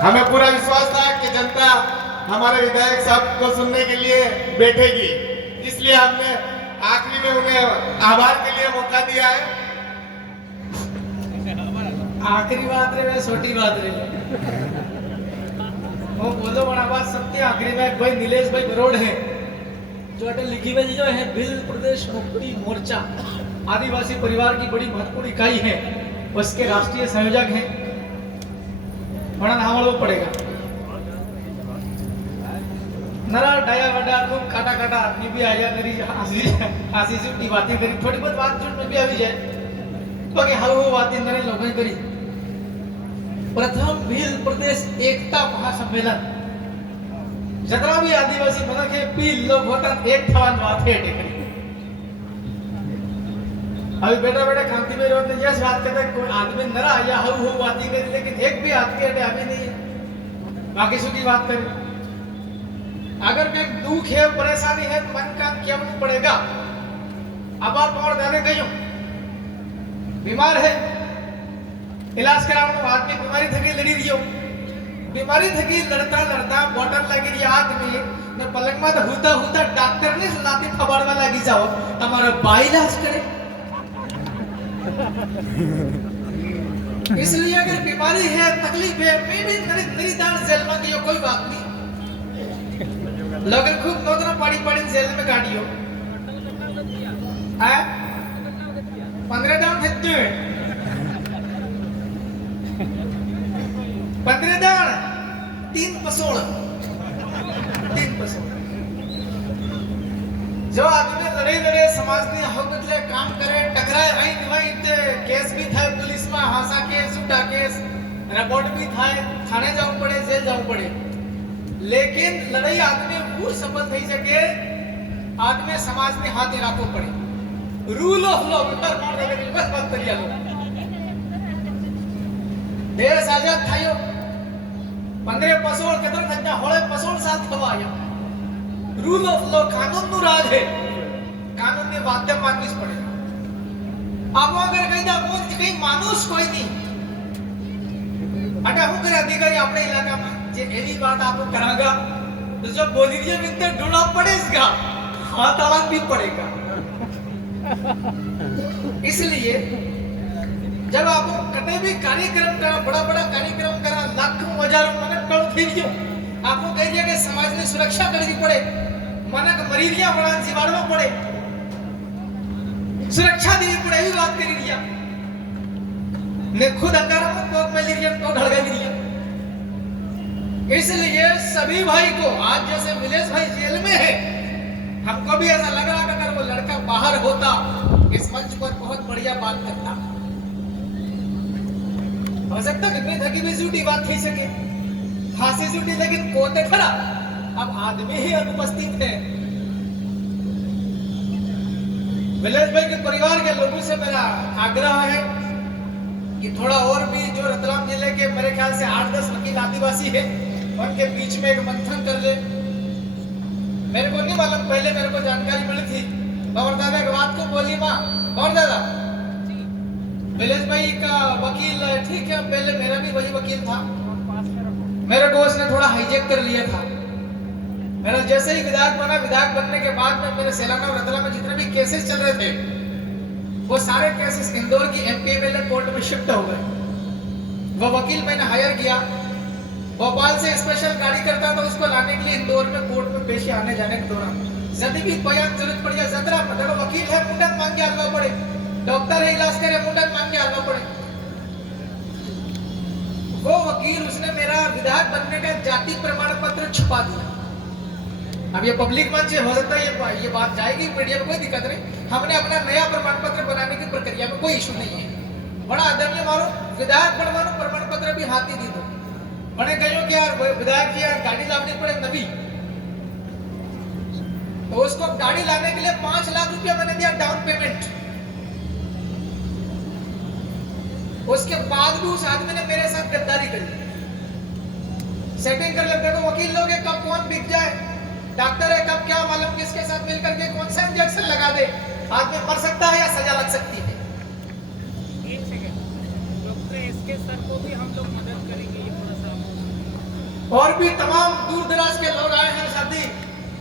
हमें पूरा विश्वास था कि जनता हमारे विधायक साहब को सुनने के लिए बैठेगी, इसलिए हमने आखिरी में उन्हें आभार के लिए मौका दिया है। आखिरी बात रे छोटी बात रे वो बोलो बड़ा बात सत्य आखिरी में भाई नीलेश भाई बरोड़ है जो अटल लिखी हुई जो है बिल प्रदेश मुक्ति मोर्चा आदिवासी परिवार की बड़ी महत्वपूर्ण इकाई है, उसके राष्ट्रीय संयोजक हैं। बड़ा नाम वो पड़ेगा नरा डाया वडा तुम काटा काटा आदमी भी आया करी हंसी छुट्टी बातें करी थोड़ी बहुत बात झूठ में भी आ जाए तो कि हाँ वो बातें नरे लोगों करी। प्रथम भील प्रदेश एकता महासम्मेलन जतरा भी आदिवासी मनक है पील लोग होता एक थवान बात है टेकरी। अभी बेटा बेटा खांती में रोड ने जैसे बात करते कोई आदमी नरा आया हु हु बातें करी, लेकिन एक भी आदमी अटे अभी नहीं है बाकी सु की बात करें। अगर एक दुख है परेशानी है तो मन का क्या पड़ेगा। अब आप और देने गई बीमार है इलाज कराने आदमी बीमारी थकी लड़ी दियो बीमारी थकी लड़ता लड़ता बॉटल लगी रही आदमी न पलंग में तो हुता हुता डॉक्टर ने लाती फबाड़वा लगी जाओ हमारा बाई इलाज करे। इसलिए अगर बीमारी है तकलीफ है मैं भी नरी दान जेल में गयो कोई बात नहीं लोग खूब नोदना पड़ी पड़ी जेल में गाड़ियो 15 दान थे 15 दान 3 पसोड़ जो आदमी लड़े लड़े समाज ने हक बदले काम करे टकराए आई निवाई ते केस भी था पुलिस में हासा केस उठा केस रिपोर्ट भी था थाने जाऊ पड़े जेल जाऊ पड़े, लेकिन लड़ाई आदमी वो सफल થઈ सके आदमी समाज ने हाथ રાખવો પડે रूल ऑफ लॉ ऊपर मार देवे बस बात करिया लो देश आजाद थायो 15 पसोड़ कतर थजा होळे पसोड़ साथ खवाया रूल ऑफ लॉ कानून नु राज है कानून ने वाद्य मानवीस पड़ेगा। आप अगर कहीं दा मोन कहीं मानुस कोई नहीं अटे हूं करे अधिकारी अपने इलाका में जे एवी बात आपको करागा तो जो बोली दिए मिलते ढूंढना पड़ेगा हाथ आवाज भी पड़ेगा। इसलिए जब आप कटे भी कार्यक्रम करा बड़ा बड़ा कार्यक्रम करा लाखों हजारों मनक कल फिरियो आपको कह दिया कि समाज ने सुरक्षा करनी पड़े मनक मरीरिया बड़ा जीवाणु पड़े सुरक्षा देनी पड़े ये बात करी दिया ने खुद अकारण तो मलेरिया तो ढल गई। इसलिए सभी भाई को आज जैसे नीलेश भाई जेल में है हमको भी ऐसा लग रहा अगर वो लड़का बाहर होता इस मंच पर बहुत बढ़िया बात करता हो सकता कितनी थकी भी झूठी बात थी सके फांसी झूठी, लेकिन कोते खड़ा अब आदमी ही अनुपस्थित है। नीलेश भाई के परिवार के लोगों से मेरा आग्रह है कि थोड़ा और भी जो रतलाम जिले के मेरे ख्याल से 8-10 वकील आदिवासी है उनके बीच में एक मंथन कर ले। मेरे को नहीं मालूम, पहले मेरे को जानकारी मिली थी और दादा एक बात को बोली माँ और दादा नीलेश भाई का वकील ठीक है, पहले मेरा भी वही वकील था, मेरे को उसने थोड़ा हाईजेक कर लिया था। मेरा जैसे ही विधायक बना, विधायक बनने के बाद में मेरे सेलाना और रतलाम में जितने भी केसेस चल रहे थे वो सारे केसेस इंदौर की एमपी एमएलए कोर्ट में शिफ्ट हो गए। वो वकील मैंने हायर किया, भोपाल से स्पेशल गाड़ी करता था उसको लाने के लिए इंदौर में कोर्ट में पेशी आने जाने के दौरान यदि भी बयान जरूरत पड़ जाए जतरा देखो वकील है मुंडन मांग के आना पड़े, डॉक्टर है इलाज करे मुंडन मांग के आना पड़े। वो वकील उसने मेरा विधायक बनने का जाति प्रमाण पत्र छुपा दिया। अब ये पब्लिक मंच हो सकता है ये बात जाएगी मीडिया में, कोई दिक्कत नहीं। हमने अपना नया प्रमाण पत्र बनाने की प्रक्रिया में कोई इशू नहीं है। बड़ा आदरणीय मारो विधायक बनवानो प्रमाण पत्र भी हाथ ही दी दो मैंने कहो कि यार विधायक की यार गाड़ी लानी पड़े नवी, तो उसको गाड़ी लाने के लिए 5 लाख रुपया मैंने दिया डाउन पेमेंट। उसके बाद भी उस आदमी ने मेरे साथ गद्दारी करी, सेटिंग कर लेते को वकील लोग है कब कौन बिक जाए, डॉक्टर है कब क्या मालूम किसके साथ मिलकर के कौन सा इंजेक्शन लगा दे, आदमी मर सकता है या सजा लग सकती है। एक सेकंड, डॉक्टर एसके सर को भी हम लोग मदद करेंगे, ये थोड़ा सा और भी तमाम दूर दराज के लोग आए हैं साथी।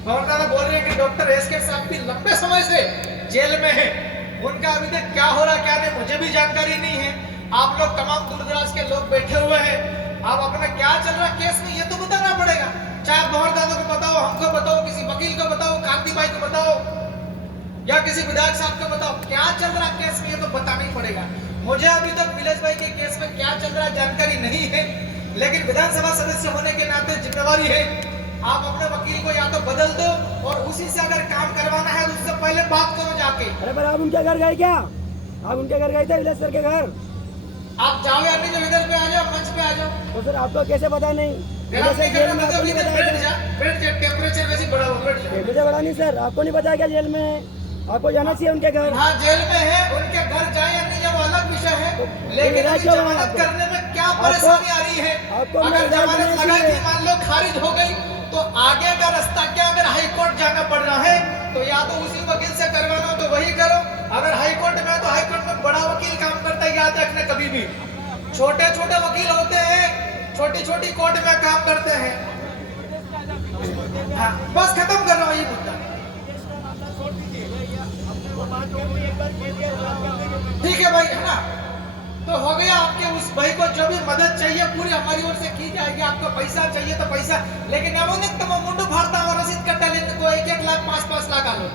गवर्नर बोल रहे हैं कि डॉक्टर एसके साहब भी लंबे समय से जेल में है, उनका अभी तक क्या हो रहा क्या नहीं मुझे भी जानकारी नहीं है। आप लोग तमाम दूर दराज के लोग बैठे हुए हैं, आप अपना क्या चल रहा केस में ये तो बताना पड़ेगा। चाहे भंवर दादा को बताओ, हमको बताओ, किसी वकील को बताओ, कांति भाई को बताओ या किसी विधायक साहब को बताओ, क्या चल रहा केस में ये तो बताना ही पड़ेगा। मुझे अभी तक नीलेश भाई के केस में क्या चल रहा है जानकारी नहीं है, लेकिन विधानसभा सदस्य होने के नाते जिम्मेवारी है आप अपने वकील को या तो बदल दो और उसी से अगर काम करवाना है तो उससे पहले बात करो जाके। अरे पर आप उनके घर गए क्या? आप उनके घर गए थे विलेज सर के घर? आप जाओ या नहीं, जो इधर पे आ जाओ, मंच पे आ जाओ। तो सर आपको कैसे पता नहीं? बैठ जा, टेम्परेचर वैसे बढ़ा हुआ, बैठ जा। मुझे बड़ा नहीं सर, आपको नहीं पता क्या जेल में है? आपको जाना चाहिए उनके घर। हाँ जेल में है, उनके घर जाए या नहीं जाए वो अलग विषय है, लेकिन अभी जमानत करने में क्या परेशानी आ रही है? अगर जमानत लगाई थी मान लो खारिज हो गई तो आगे का रास्ता क्या? अगर हाई कोर्ट जाना पड़ रहा है तो या तो उसी वकील से करवाना हो तो वही करो। अगर हाई कोर्ट में तो हाई कोर्ट में बड़ा वकील काम करता है, याद रखना कभी भी। छोटे छोटे वकील होते हैं, छोटी छोटी कोर्ट में काम करते हैं। हाँ, बस खत्म कर रहा हूँ ये मुद्दा। ठीक है भाई, है ना? तो हो गया, आपके उस भाई को जो भी मदद चाहिए पूरी हमारी ओर से की जाएगी। आपको पैसा चाहिए तो पैसा, लेकिन मुंडू फाड़ता और रसीद कट्टा लेने को 1-1 लाख 5-5 लाख आलो।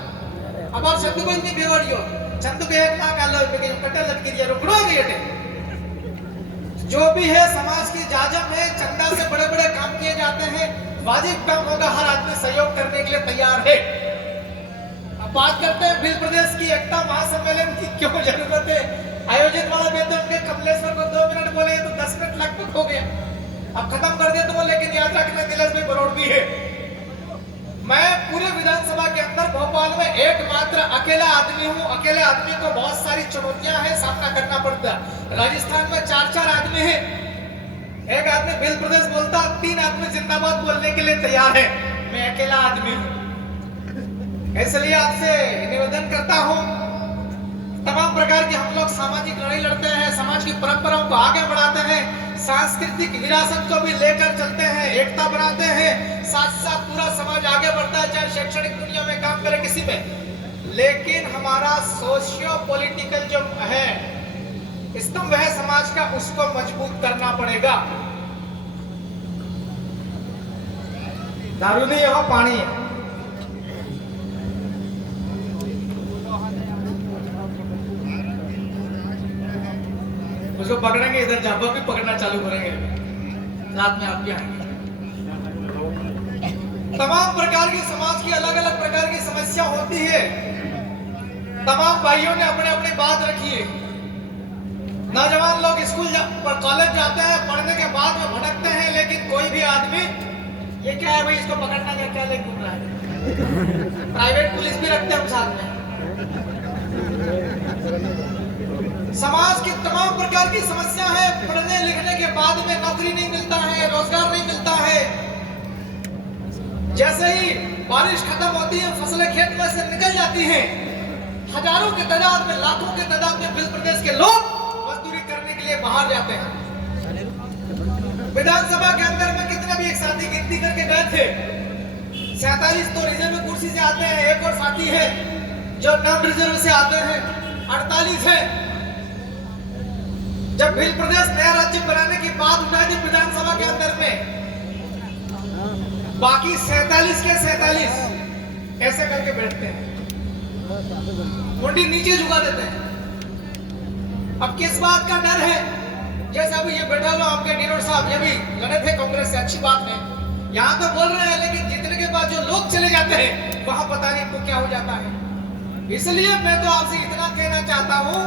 अब आप चंदू को इतनी बेवड़ियो, चंदू के 1 लाख आलो कट्टा लटकी दिया, रुकड़ो गए। जो भी है समाज की जाजम है, चंदा से बड़े बड़े काम किए जाते हैं, वाजिब काम होगा, हर आदमी सहयोग करने के लिए तैयार है। अब बात करते हैं भील प्रदेश की एकता महासम्मेलन की क्यों जरूरत है। आयोजित वाला वेतन के कमलेश्वर को 2 मिनट बोले तो 10 मिनट लगभग हो गया, अब खत्म कर दे तो, लेकिन याद रखना नीलेश भाई बरोड़ भी है। मैं पूरे विधानसभा के अंदर भोपाल में एकमात्र अकेला आदमी हूँ। अकेले आदमी को बहुत सारी चुनौतियां हैं, सामना करना पड़ता है। राजस्थान में 4-4 आदमी हैं, एक आदमी भील प्रदेश बोलता, 3 आदमी जिंदाबाद बोलने के लिए तैयार है, मैं अकेला आदमी हूँ। इसलिए आपसे निवेदन करता हूँ, तमाम प्रकार की हम लोग सामाजिक लड़ाई लड़ते हैं, समाज की परंपराओं को आगे बढ़ाते हैं, सांस्कृतिक विरासत को भी लेकर चलते हैं, एकता बनाते हैं, साथ साथ पूरा समाज आगे बढ़ता है, चाहे शैक्षणिक दुनिया में काम करे किसी में। लेकिन हमारा सोशियो पॉलिटिकल जो है स्तंभ है समाज का, उसको मजबूत करना पड़ेगा। दारू नहीं है, वहां पानी है। उसको पकड़ेंगे, इधर झापा भी पकड़ना चालू करेंगे, रात में आप भी आएंगे। तमाम प्रकार की समाज की अलग अलग प्रकार की समस्या होती है। तमाम भाइयों ने अपने अपनी बात रखी है। नौजवान लोग स्कूल पर कॉलेज जाते हैं, पढ़ने के बाद में भटकते हैं, लेकिन कोई भी आदमी ये क्या है भाई, इसको पकड़ना क्या लेके घूम रहा है। प्राइवेट पुलिस भी रखते हैं हम साथ में। समाज की तमाम प्रकार की समस्या है, पढ़ने लिखने के बाद में नौकरी नहीं मिलता है, रोजगार नहीं मिलता है। जैसे ही बारिश खत्म होती है, फसलें खेत में से निकल जाती हैं, हजारों की तादाद में, लाखों की तादाद में भील प्रदेश के लोग मजदूरी करने के लिए बाहर जाते हैं। विधानसभा के अंदर में कितने भी एक साथी गिनती करके गए थे, 47 तो रिजर्व कुर्सी से आते हैं, एक और साथी है जो नॉन रिजर्व से आते हैं, 48 है। जब भील प्रदेश नया राज्य बनाने की बात उठाई थी विधानसभा के अंदर में, बाकी 47 के 47 ऐसे करके बैठते हैं, मुंडी नीचे झुका देते हैं। अब किस बात का डर है? जैसे अभी ये बैठा हुआ आपके डिनोर साहब, ये भी लड़े थे कांग्रेस से, अच्छी बात है, यहाँ तो बोल रहे हैं, लेकिन जीतने के बाद जो लोग चले जाते हैं वहां पता नहीं तो क्या हो जाता है। इसलिए मैं तो आपसे इतना कहना चाहता हूं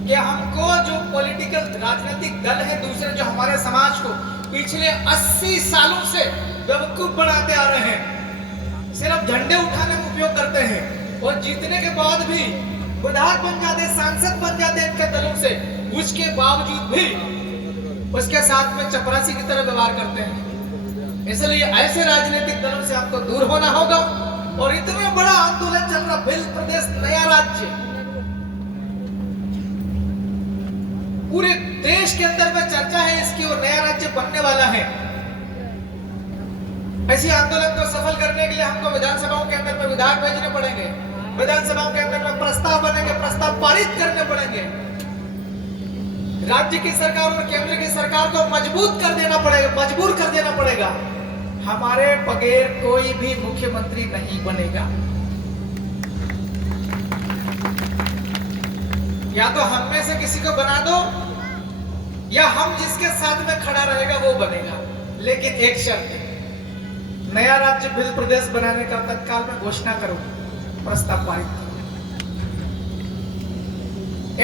कि हमको जो पॉलिटिकल राजनीतिक दल है दूसरे, जो हमारे समाज को पिछले 80 सालों से बेवकूफ बनाते आ रहे हैं, सिर्फ झंडे उठाने में उपयोग करते हैं, और जीतने के बाद भी विधायक बन जाते, सांसद बन जाते इनके दलों से, उसके बावजूद भी उसके साथ में चपरासी की तरह व्यवहार करते हैं। इसलिए ऐसे राजनीतिक दलों से आपको दूर होना होगा। और इतना बड़ा आंदोलन चल रहा, भील प्रदेश नया राज्य, पूरे देश के अंदर में चर्चा है इसकी, और नया राज्य बनने वाला है। ऐसी आंदोलन को सफल करने के लिए हमको विधानसभाओं के अंदर में विधायक भेजने पड़ेंगे, विधानसभाओं के अंदर में प्रस्ताव बनेंगे, प्रस्ताव पारित करने पड़ेंगे। राज्य की सरकार और केंद्र की सरकार को मजबूत कर देना पड़ेगा, मजबूर कर देना पड़ेगा। हमारे बगैर कोई भी मुख्यमंत्री नहीं बनेगा। या तो हम में से किसी को बना दो, या हम जिसके साथ में खड़ा रहेगा वो बनेगा। लेकिन एक शर्त है, नया राज्य बिल प्रदेश बनाने का तत्काल में घोषणा करो, प्रस्ताव पारित करो।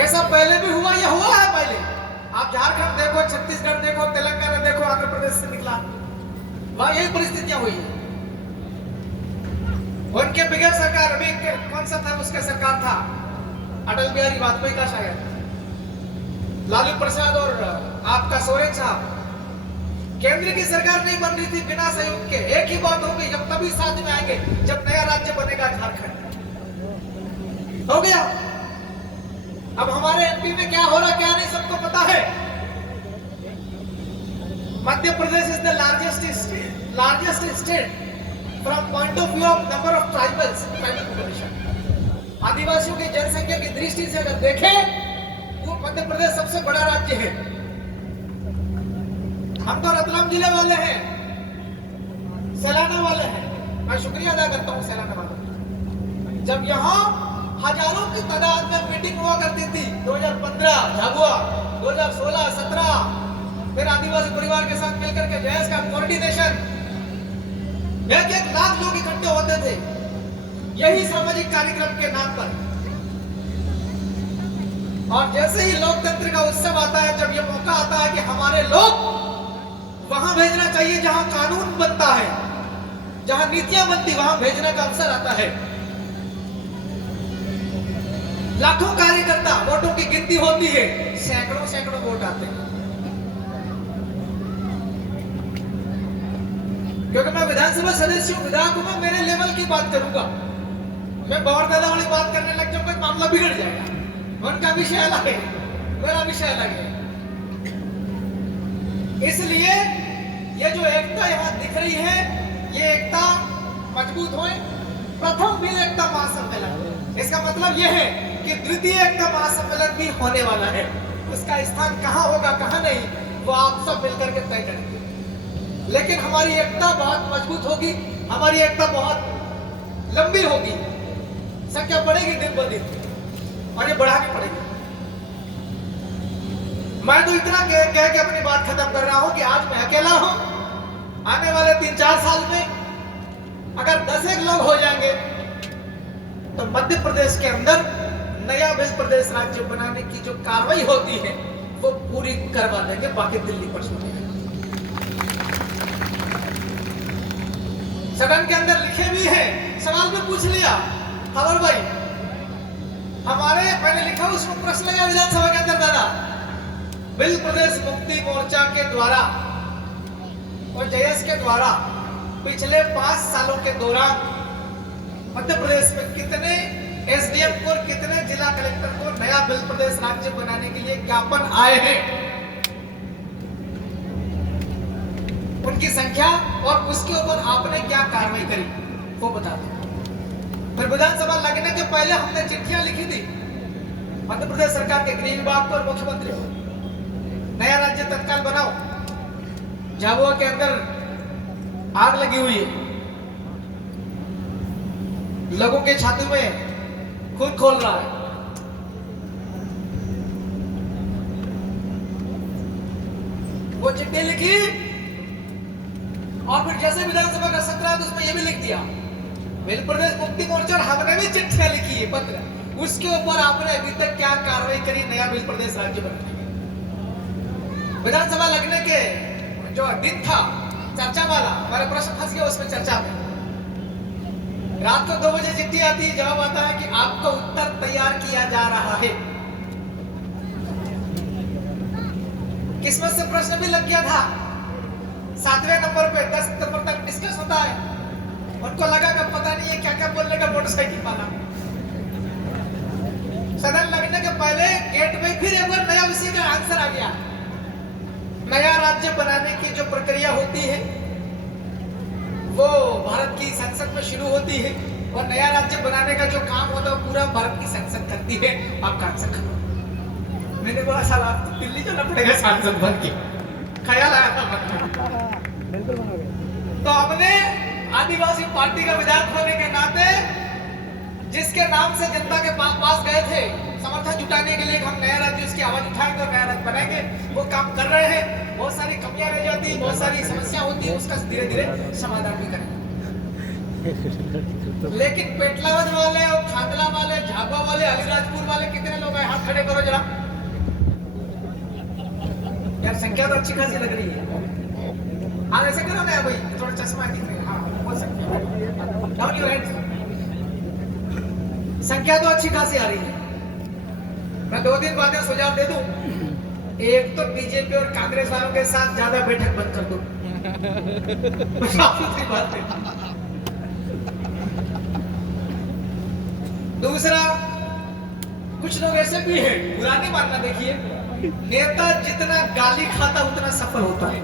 ऐसा पहले भी हुआ, यह हुआ है पहले। आप झारखंड देखो, छत्तीसगढ़ देखो, तेलंगाना देखो, आंध्र प्रदेश से निकला, वहां यही परिस्थितियां हुई है। उनके बगैर सरकार, अभी कौन सा था उसका सरकार था, अटल बिहारी वाजपेयी का शायद, लालू प्रसाद और आपका सोरेन साहब, केंद्र की सरकार नहीं बन रही थी बिना सहयोग के। एक ही बात होगी, जब तभी साथ में आएंगे जब नया राज्य बनेगा झारखंड। हो गया। अब हमारे एमपी में क्या हो रहा क्या नहीं सबको पता है। Madhya Pradesh is the largest state from point of view of number of tribal population. आदिवासियों की जनसंख्या की दृष्टि से अगर देखें वो मध्य प्रदेश सबसे बड़ा राज्य है। हम तो रतलाम जिले वाले हैं, सैलाना वाले हैं। मैं शुक्रिया अदा करता हूं सैलाना वालों का। जब यहाँ हजारों की तादाद में मीटिंग हुआ करती थी 2015 झाबुआ, 2016, 17, फिर आदिवासी परिवार के साथ मिलकर के जयस का कोऑर्डिनेशन, 1-1 लाख लोग इकट्ठे होते थे यही सामाजिक कार्यक्रम के नाम पर। और जैसे ही लोकतंत्र का उत्सव आता है, जब यह मौका आता है कि हमारे लोग वहां भेजना चाहिए जहां कानून बनता है, जहां नीतियां बनती, वहां भेजने का अवसर आता है। लाखों कार्यकर्ता, वोटों की गिनती होती है, सैकड़ों वोट आते हैं। क्योंकि मैं विधानसभा सदस्य हूं, विधायक हूं, मैं मेरे लेवल की बात करूंगा। मैं बाहर दादा वाली बात करने लग जाऊंगा, मामला बिगड़ जाएगा। उनका विषय अलग है, मेरा विषय अलग है। इसलिए ये जो एकता यहाँ दिख रही है, ये एकता मजबूत होए। प्रथम बिल एकता महासम्मेलन, इसका मतलब यह है कि द्वितीय एकता महासम्मेलन भी होने वाला है। उसका स्थान कहाँ होगा कहाँ नहीं, वो आप सब मिलकर के तय करेंगे। लेकिन हमारी एकता बहुत मजबूत होगी, हमारी एकता बहुत लंबी होगी, संख्या बढ़ेगी दिन ब दिन, और ये बढ़ा के पड़ेगी। मैं तो इतना कह के अपनी बात खत्म कर रहा हूं कि आज मैं अकेला हूं। आने वाले 3-4 साल में अगर 10 लोग हो जाएंगे तो मध्य प्रदेश के अंदर नया बिल प्रदेश राज्य बनाने की जो कार्रवाई होती है वो पूरी करवा देंगे। बाकी दिल्ली पर छोड़ेंगे। सदन के अंदर लिखे भी हैं, सवाल भी पूछ लिया हवर भाई हमारे, मैंने लिखा उसको प्रश्न लगा विधानसभा के अंदर, दादा बिल प्रदेश मुक्ति मोर्चा के द्वारा और जयस के द्वारा पिछले 5 सालों के दौरान मध्य प्रदेश में कितने एसडीएम को, कितने जिला कलेक्टर को नया बिल प्रदेश राज्य बनाने के लिए ज्ञापन आए हैं, उनकी संख्या और उसके ऊपर आपने क्या कार्रवाई करी वो बता दें। फिर विधानसभा लगने के पहले हमने चिट्ठियां लिखी थी मध्य प्रदेश सरकार के गृह विभाग को और मुख्यमंत्री को, नया राज्य तत्काल बनाओ। झाबुआ के अंदर आग लगी हुई है, लोगों के छाती में खून खोल रहा है। वो चिट्ठी लिखी और फिर जैसे विधानसभा का सत्र है तो उसमें यह भी लिख दिया बिल प्रदेश मुक्ति मोर्चा, हमने भी चिट्ठियां लिखी है, पत्र, उसके ऊपर आपने अभी तक क्या कार्रवाई करी नया बिल प्रदेश राज्य बनाने की। विधानसभा लगने के जो दिन था चर्चा वाला, हमारा प्रश्न फंस गया उसमें चर्चा में। रात को 2 बजे चिट्ठी आती है, जवाब आता है कि आपका उत्तर तैयार किया जा रहा है। किस्मत से प्रश्न भी लग गया था। 7वें नंबर पे 10 नंबर तक डिस्कस होता है। उनको लगा कि पता नहीं है क्या क्या बोलने का मोटरसाइकिल वाला। सदन लगने के पहले गेट में फिर एक बार नया विषय का आंसर आ गया। नया राज्य बनाने की जो प्रक्रिया होती है वो भारत की संसद में शुरू होती है और नया राज्य बनाने का जो काम होता है वो पूरा भारत की संसद करती है। आप कांसद खत्म। मैंने बोला साल आप दिल्ली जाना पड़ेगा सांसद बन के, ख्याल आया था मन में। बिल्कुल बनोगे। तो हमने आदिवासी पार्टी का विधायक होने के नाते जिसके नाम से जनता के पास गए थे समर्थन जुटाने के लिए हम नया राज्य उसकी आवाज उठाएंगे और नया राज्य बनाएंगे, वो काम कर रहे हैं। बहुत सारी कमियां रह जाती है, बहुत सारी समस्या होती है, उसका धीरे धीरे समाधान भी करेंगे। लेकिन पेटलावद वाले और खांडला वाले, झाबा वाले, अलीराजपुर वाले कितने लोग हैं? हाथ खड़े करो जरा। यार संख्या तो अच्छी खासी लग रही है। हाँ ऐसे करो ना भाई, थोड़ा चश्मा दिख रहा है। हाँ बोल सकते हो। Down your head. संख्या तो अच्छी खासी आ रही है। मैं 2-3 बातें सुझाव दे दूं। एक तो बीजेपी और कांग्रेस वालों के साथ ज्यादा बैठक बंद कर दो। बात है। दूसरा, कुछ लोग ऐसे भी हैं, बुरा नहीं मानना, देखिए नेता जितना गाली खाता उतना सफल होता है।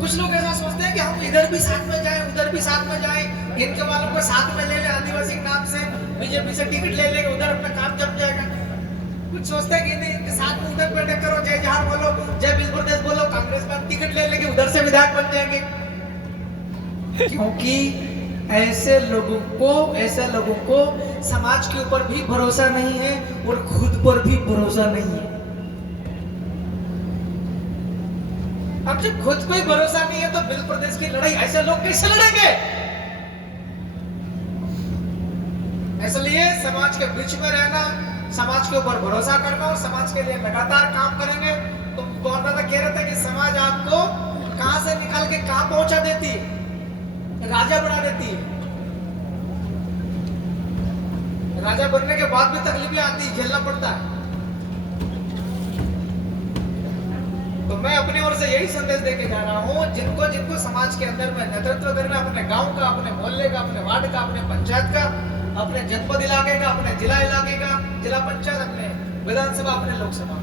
कुछ लोग ऐसा सोचते हैं कि हम इधर भी साथ में जाएं, उधर भी साथ में जाएं, इनके वालों को साथ में ले ले, आदिवासी के नाम से बीजेपी से टिकट ले लेंगे, उधर अपना काम जम जाएगा। कुछ सोचते हैं कि नहीं, इनके साथ में उधर बैठक करो, जय जहां बोलो, जय बिल प्रदेश बोलो, कांग्रेस में टिकट ले लेंगे, उधर से विधायक बन जाएंगे। क्योंकि ऐसे लोगों को समाज के ऊपर भी भरोसा नहीं है और खुद पर भी भरोसा नहीं है। अब जब खुद पे भरोसा नहीं है तो बिल प्रदेश की लड़ाई ऐसे लोग कैसे लड़ेंगे? इसलिए समाज के बीच में रहना, समाज के ऊपर भरोसा करना और समाज के लिए लगातार काम करेंगे। तो बहुत ज्यादा कह रहे थे कि समाज आपको कहां से निकाल के कहां पहुंचा देती है, राजा बना देती है। राजा बनने के बाद भी तकलीफें आती है, झेलना पड़ता है। तो मैं अपनी ओर से यही संदेश देके जा रहा हूँ, जिनको समाज के अंदर में नेतृत्व करना, अपने गांव का, अपने मोहल्ले का, अपने वार्ड का, अपने पंचायत का, अपने जनपद इलाके का, अपने जिला इलाके का, जिला पंचायत, अपने विधानसभा, अपने लोकसभा।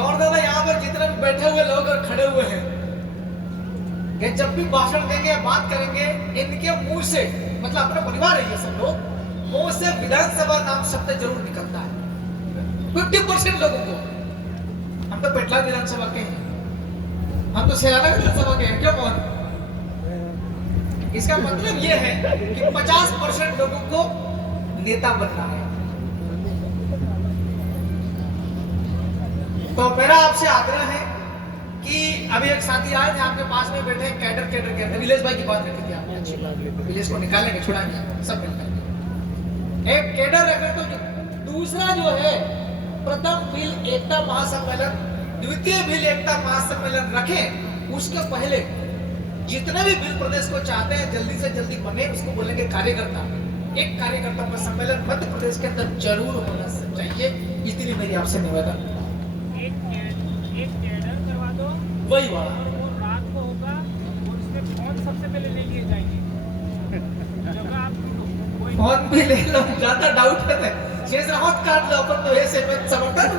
और दादा यहाँ पर जितने भी बैठे हुए लोग और खड़े हुए हैं, ये जब भी भाषण देंगे, बात करेंगे, इनके मुंह से, मतलब अपना परिवार है ये सब लोग, मुंह से विधानसभा नाम शब्द जरूर निकलता है। 50% लोगों को। हम तो पेटला विधानसभा के हैं, हम तो सेराना विधानसभा के हैं, क्यों मोहन? इसका मतलब ये है कि 50% लोगों को नेता बनना है। तो मेरा आपसे आग्रह है कि अभी एक साथी आए थे आपके पास में बैठे, कैडर के अंदर विलेश भाई की बात रखी थी आपने, अच्छी बात, विलेश को निकालेंगे, छुड़ाएंगे सब मिलकर। एक कैडर रखे तो दूसरा जो है, प्रथम भील एकता महासम्मेलन, द्वितीय भील एकता महासम्मेलन रखें। उसके पहले जितने भी भील प्रदेश को चाहते हैं जल्दी से जल्दी बने, उसको बोलेंगे कार्यकर्ता। एक कार्यकर्ता का सम्मेलन मध्य प्रदेश के अंदर जरूर होना चाहिए। इसलिए मेरी आपसे निवेदन, एक कैडर करवा दो, वही वाला वो रात को होगा और उसमें फोन सबसे पहले ले लिए जाएंगे। जब आप फोन भी ले लो, ज्यादा डाउट है शेष हाथ काट लो अपन तो ऐसे में समर्थन,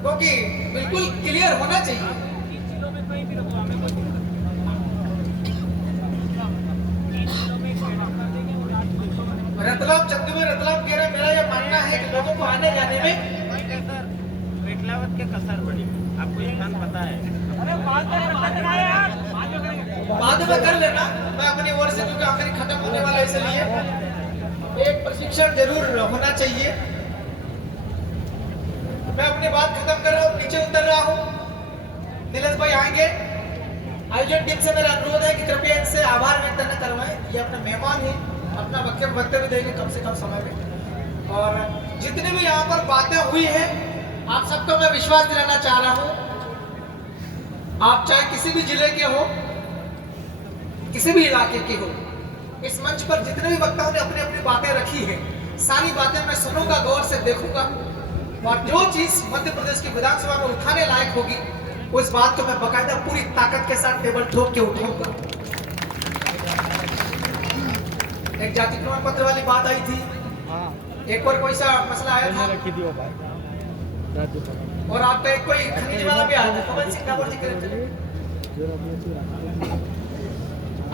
क्योंकि बिल्कुल क्लियर होना चाहिए। 3 जिलों में कहीं भी रखो, हमें कोई दिक्कत नहीं। 3 जिलों में कैडर कर देंगे और रात को रतलाम, चंदू में रतलाम कह रहे, मेरा ये मानना है कि लोगों को आने जाने में पेटलावत के कसर बड़ी, आपको ये स्थान पता है। अरे बाद में कर लेना, मैं अपनी ओर से, क्योंकि आखिरी खत्म होने वाला है, इसलिए एक प्रशिक्षण जरूर होना चाहिए। मैं अपनी बात खत्म कर रहा हूँ, नीचे उतर रहा हूँ। नीलेश भाई आएंगे। आयोजन टीम से मेरा अनुरोध है कि कृपया इनसे आभार व्यक्त न करवाएं, ये अपने मेहमान हैं, अपना वक्तव्य देंगे कम से कम समय में। और जितनी भी यहाँ पर बातें हुई है, आप सबको मैं विश्वास दिलाना चाह रहा हूँ, आप चाहे किसी भी जिले के हो, किसी भी इलाके के हो, इस मंच पर जितने भी वक्ताओं ने अपनी अपनी बातें रखी है, सारी बातें मैं सुनूंगा, गौर से देखूंगा, और जो चीज मध्य प्रदेश की विधानसभा में उठाने लायक होगी, उस बात को मैं बकायदा पूरी ताकत के साथ टेबल ठोक के उठाऊंगा। एक जाति प्रमाण पत्र वाली बात आई थी, एक और कोई सा मसला आया था, और आपका एक कोई खनिज वाला भी आया था, कौन सिंगापुर से करे चले।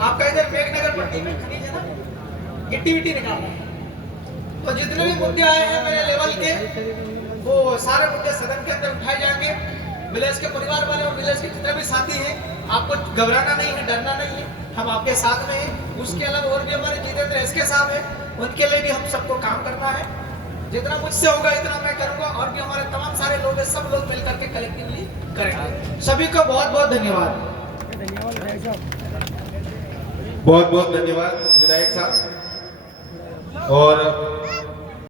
आपका इधर मेघनगर पट्टी में खनिज है ना, गिट्टी विट्टी निकालना है। तो जितने भी मुद्दे आए हैं मेरे लेवल के, वो सारे मुद्दे सदन के अंदर उठाए जाएंगे। विलेज के परिवार वाले और विलेज के जितने भी साथी हैं, आपको घबराना नहीं है, डरना नहीं है, हम आपके साथ में हैं। उसके अलावा और भी हमारे जितेंद्र एसके साहब हैं, उनके लिए भी हम सबको काम करना है। जितना मुझसे होगा इतना मैं करूंगा, और भी हमारे तमाम सारे लोग हैं, सब लोग मिलकर के कलेक्टिवली करेंगे। सभी को बहुत बहुत धन्यवाद। धन्यवाद विधायक साहब। बहुत बहुत धन्यवाद विधायक साहब। और